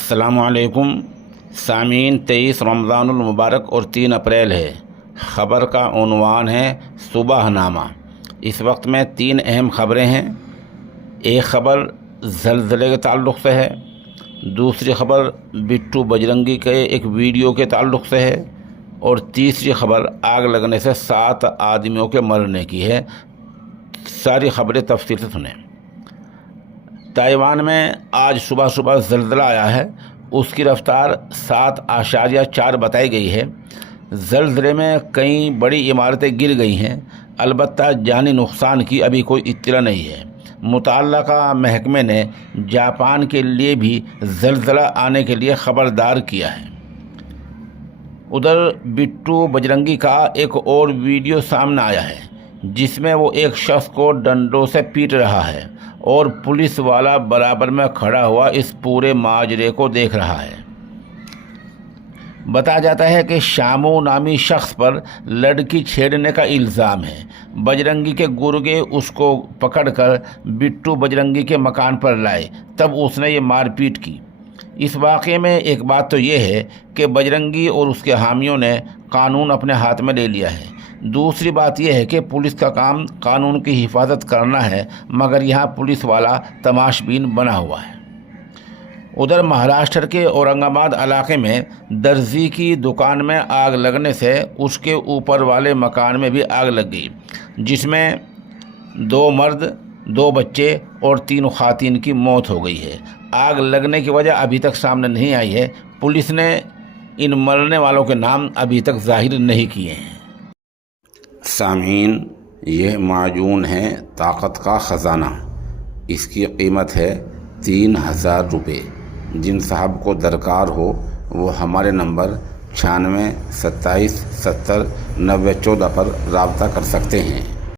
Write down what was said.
السلام علیکم سامعین، 23 رمضان المبارک اور 3 اپریل ہے۔ خبر کا عنوان ہے صبح نامہ۔ اس وقت میں 3 اہم خبریں ہیں۔ ایک خبر زلزلے کے تعلق سے ہے، دوسری خبر بٹو بجرنگی کے ایک ویڈیو کے تعلق سے ہے، اور تیسری خبر آگ لگنے سے 7 آدمیوں کے مرنے کی ہے۔ ساری خبریں تفصیل سے سنیں۔ تائیوان میں آج صبح زلزلہ آیا ہے۔ اس کی رفتار 7.4 بتائی گئی ہے۔ زلزلے میں کئی بڑی عمارتیں گر گئی ہیں، البتہ جانی نقصان کی ابھی کوئی اطلاع نہیں ہے۔ متعلقہ محکمے نے جاپان کے لیے بھی زلزلہ آنے کے لیے خبردار کیا ہے۔ ادھر بٹو بجرنگی کا ایک اور ویڈیو سامنے آیا ہے، جس میں وہ ایک شخص کو ڈنڈوں سے پیٹ رہا ہے اور پولیس والا برابر میں کھڑا ہوا اس پورے ماجرے کو دیکھ رہا ہے۔ بتایا جاتا ہے کہ شامو نامی شخص پر لڑکی چھیڑنے کا الزام ہے۔ بجرنگی کے گرگے اس کو پکڑ کر بٹو بجرنگی کے مکان پر لائے، تب اس نے یہ مار پیٹ کی۔ اس واقعے میں ایک بات تو یہ ہے کہ بجرنگی اور اس کے حامیوں نے قانون اپنے ہاتھ میں لے لیا ہے۔ دوسری بات یہ ہے کہ پولیس کا کام قانون کی حفاظت کرنا ہے، مگر یہاں پولیس والا تماش بین بنا ہوا ہے۔ ادھر مہاراشٹر کے اورنگ آباد علاقے میں درزی کی دکان میں آگ لگنے سے اس کے اوپر والے مکان میں بھی آگ لگ گئی، جس میں 2 مرد، 2 بچے اور 3 خواتین کی موت ہو گئی ہے۔ آگ لگنے کی وجہ ابھی تک سامنے نہیں آئی ہے۔ پولیس نے ان مرنے والوں کے نام ابھی تک ظاہر نہیں کیے ہیں۔ سامعین، یہ معجون ہے طاقت کا خزانہ۔ اس کی قیمت ہے 3000 روپے۔ جن صاحب کو درکار ہو وہ ہمارے نمبر 96 27 70 90 14 پر رابطہ کر سکتے ہیں۔